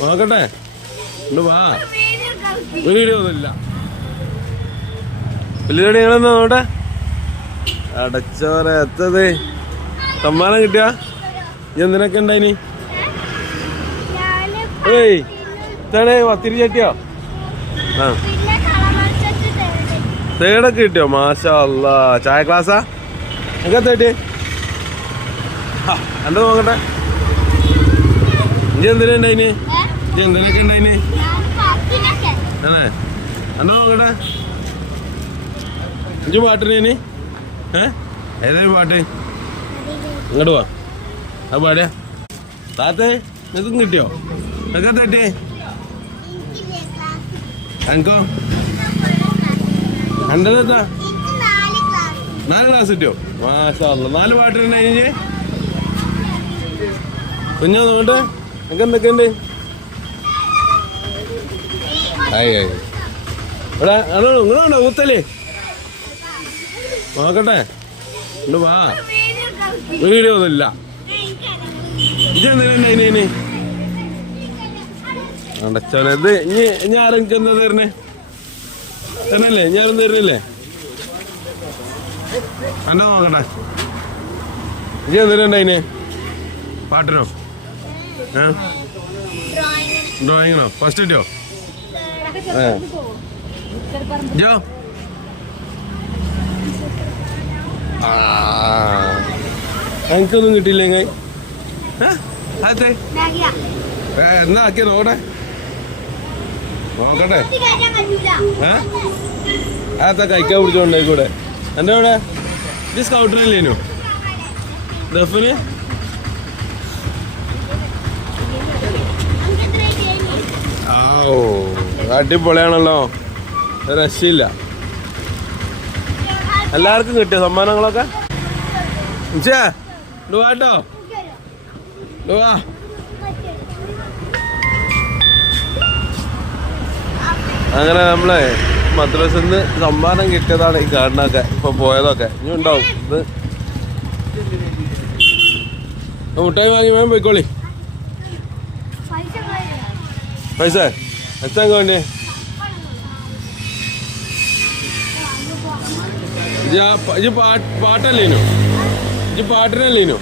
നോക്കട്ടെ ഇന്ന് വാ. വീഡിയോ ഒന്നുമില്ല. വലിയ ഞങ്ങളെന്നാ നോട്ടെ. അടച്ചോര എത്തത് സമ്മാനം കിട്ടിയ എന്തിനൊക്കെ ഉണ്ടായിനി? ഏയ് ഇതാണ് പത്തിരി ചട്ടിയോ? ആ തേടൊക്കെ കിട്ടിയോ? മാഷാ അല്ലാ. ചായ ക്ലാസ്സാ എങ്ങനത്തെ കിട്ടിയേ? എന്റെ നോക്കട്ടെ. ഇജ്ജ് എന്തിനാ ഉണ്ടായിന്? ഇജ്ജ് എന്തിനൊക്കെ ഉണ്ടായിന്? ആണേ എന്റെ നോക്കട്ടെ. ഇജ്ജ് പാട്ടിന് ഏതായാലും പാട്ട് ഇങ്ങോട്ട് പോവാ. അത് പാടിയാ താത്തേ നിനക്കും കിട്ടിയോ? നിനക്ക് തട്ടേ എനിക്കോ? എൻ്റെ താ 4 ക്ലാസ് കിട്ടിയോ? മാഷാ അല്ലാ. 4 പാട്ടിന് കുഞ്ഞോ നോട്ടെ. നിനക്ക് എന്തൊക്കെയുണ്ട്? ഇവിടെ നിങ്ങളുണ്ടോ ഊത്തല്? നോക്കട്ടെ ഇന്ന് വാ. വീഡിയോ ഒന്നുമില്ല. ഇതെന്തിനാ അടച്ചോനെ. ഇത് ഇനി ആരെനിക്ക് എന്താ തരണേ? തന്നല്ലേ? ഞാനും തരുന്നില്ലേ? എന്നെ നോക്കട്ടെ. ഇജ്ജ് എന്തിനുണ്ടായിന്? പാട്ടിനോ? ഡ്രോയിങ്ങിനോ? ഫസ്റ്റ് കിട്ടിയോ? ജോ എനിക്കൊന്നും കിട്ടിയില്ല. എന്നാ ആക്കിയ നോക്കട്ടെ. നോക്കട്ടെ അതാ കഴിക്കാൻ പിടിച്ചോണ്ടേ കൂടെ. എൻ്റെ അവിടെ ഇത് സ്കൗട്ടിനല്ലേനു ദഫിന്. ഓ അടിപൊളിയാണല്ലോ. രക്ഷയില്ല. എല്ലാവർക്കും കിട്ടിയോ സമ്മാനങ്ങളൊക്കെ? വാട്ടോ വാ. അങ്ങനെ നമ്മളെ മദ്രസയിൽ നിന്ന് സമ്മാനം കിട്ടിയതാണ് ഈ കാണുന്നതൊക്കെ. ഇപ്പൊ പോയതൊക്കെ ഇനി ഉണ്ടാവും. ഇത് മുട്ടായി വാങ്ങി വേഗം പോയിക്കോളി. പൈസ എത്താൻ വേണ്ടേ? ഇജ് പാട്ടല്ലേനു? ഇജ് പാട്ടിനല്ലേനു?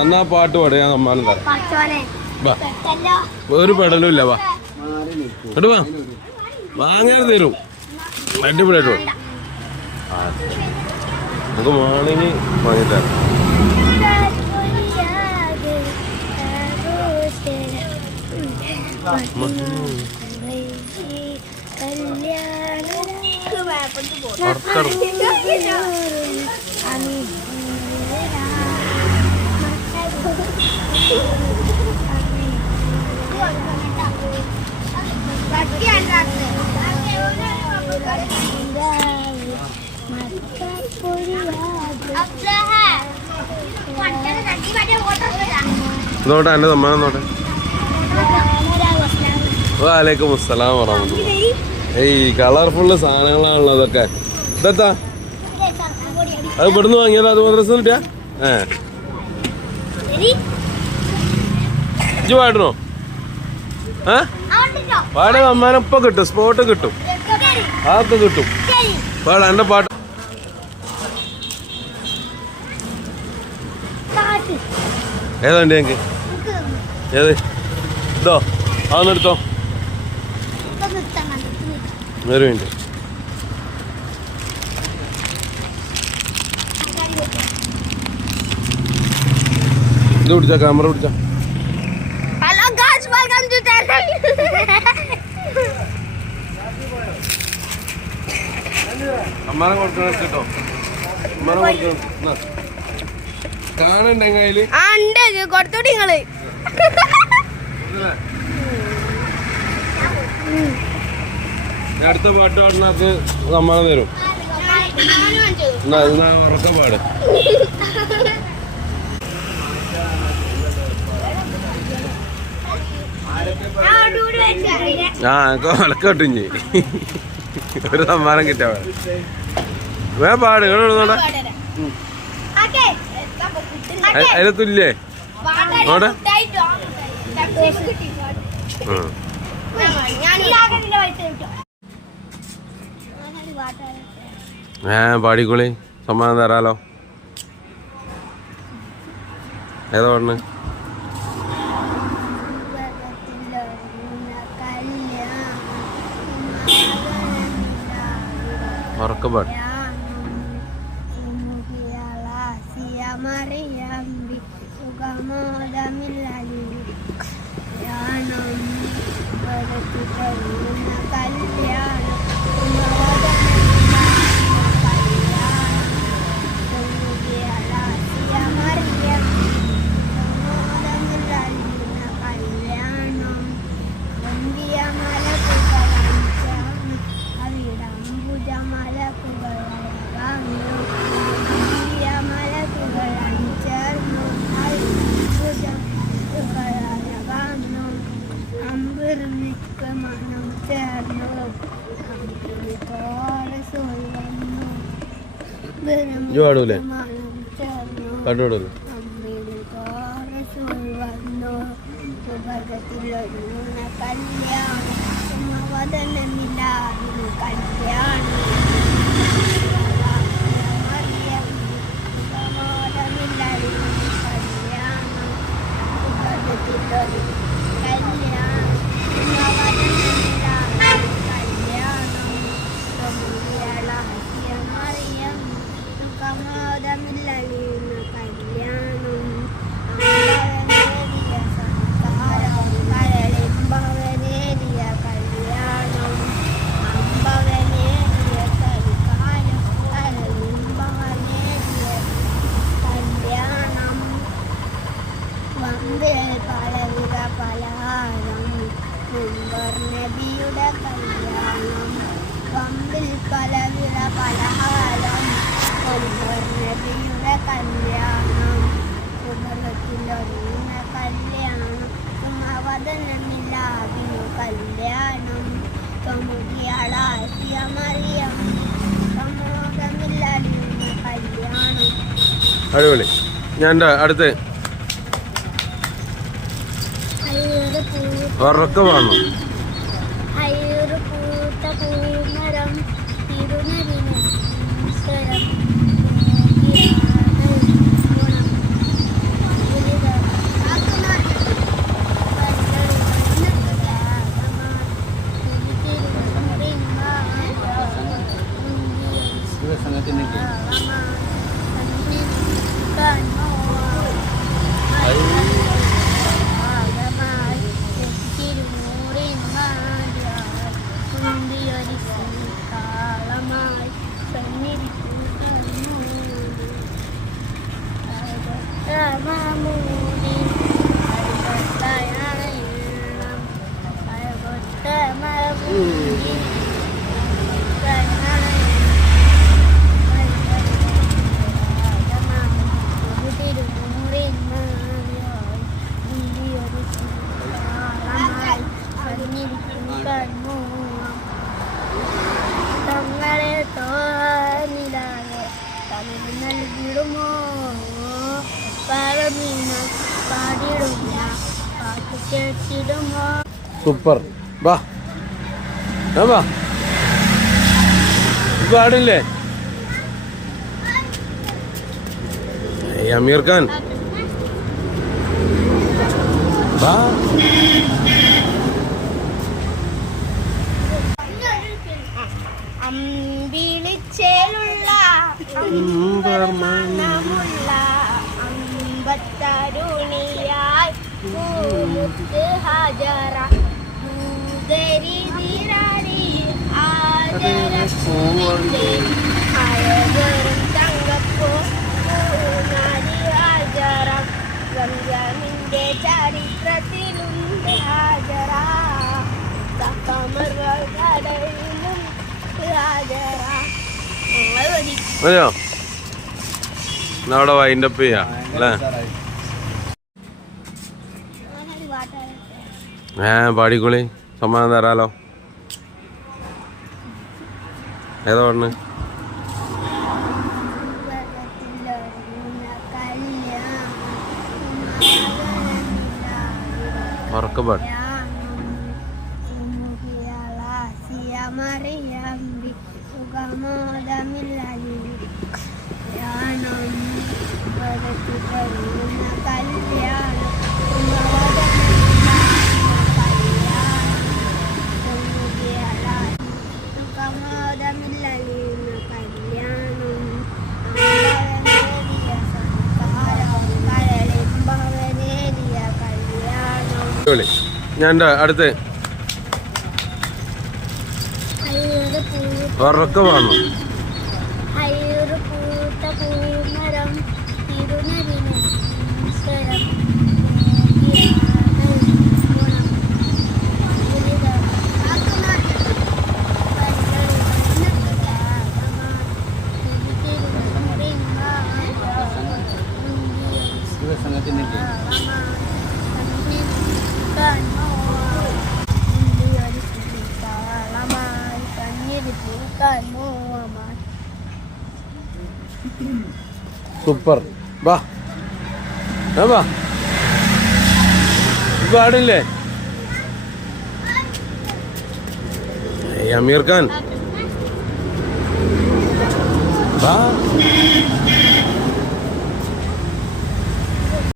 എന്നാ പാട്ട് പാടുക. ഞാൻ സമ്മാനം തരാം. ഒരു പെടലും ഇല്ല. വാ കേട്ടോ. വാ വാങ്ങാൻ തരും. അടിപൊളിയായിട്ട് നമുക്ക് വേണമെങ്കിൽ വാങ്ങിത്തരാം. നോട്ടെ എന്റെ സമ്മാനം നോട്ടെ. വലൈക്കും അസ്സലാം വറഹ്മത്തുള്ളാഹി. ഏയ് കളർഫുള്ള് സാധനങ്ങളാണല്ലോ അതൊക്കെ. ഇതെത്താ? അത് ഇവിടുന്ന് വാങ്ങിയതാ? അത് മദ്രസ കിട്ടിയാ? ഇജ്ജ് പാടണോ? പാട. സമ്മാനം ഇപ്പൊ കിട്ടും. സ്പോട്ട് കിട്ടും. അതൊക്കെ കിട്ടും. പാടാ എന്റെ പാട്ട്. ഏതാണ്ട് ഞങ്ങൾക്ക് ഏത് ഇതോ? അതൊന്നും എടുത്തോ. ഒരു മിനിറ്റ്. ഇത് പിടിച്ച ക്യാമറ പിടിച്ച. സമ്മാനം കൊടുക്കണം കേട്ടോ. സമ്മാനം കൊടുക്കണം. കാണണ്ടെങ്കിൽ കൊടുത്തോടി നിങ്ങള്. അടുത്ത പാട്ട് പാടിനകത്ത് സമ്മാനം തരും. ഉറക്ക പാട്. വിളക്ക് കിട്ടും. ഒരു സമ്മാനം കിട്ടാ വേ പാട്. കേട്ടോടെ അതിനകത്തില്ലേ? നോടെ പാടിക്കോളി, സമ്മാനം തരാലോ. ഏതാ പാടുന്നത്? ഉറക്കപ്പാട്. ഇജ്ജ് പാടൂലേ? പാട്ട് പാടൂലേ? അടിപൊളി. ഞാൻ അടുത്ത് ഉറക്കം വന്നു. സൂപ്പർ. വാ വാ, പാടില്ലേ അമീർ ഖാൻ? വാ. അമ്പിളിച്ചേലുള്ള മണമുള്ള അമ്പത്തരുണിയായി പൂമുത്ത് ഹാജറ ദരിതിരാടി ആദരപ്പൂവിന്റെ അഴകറും തങ്കപ്പൂ പൂനാരി ഹാജറ റംസാനിന്റെ ചരിത്രത്തിലുണ്ട് ഹാജറ തക്കമറുകൾ കടലിലും ഹാജറ. അതെയോ? അവിടെ വൈൻഡപ്പ് ചെയ്യാം അല്ലേ? പാടിക്കോളി, സമ്മാനം തരാലോ. ഏതാ പാടുന്നത്? ഉറക്കപ്പാട്. ഞാൻ അടുത്ത് ഉറക്കമാണോ? സൂപ്പർ. വാ വാ പാടില്ലേ അമീർ ഖാൻ? വാ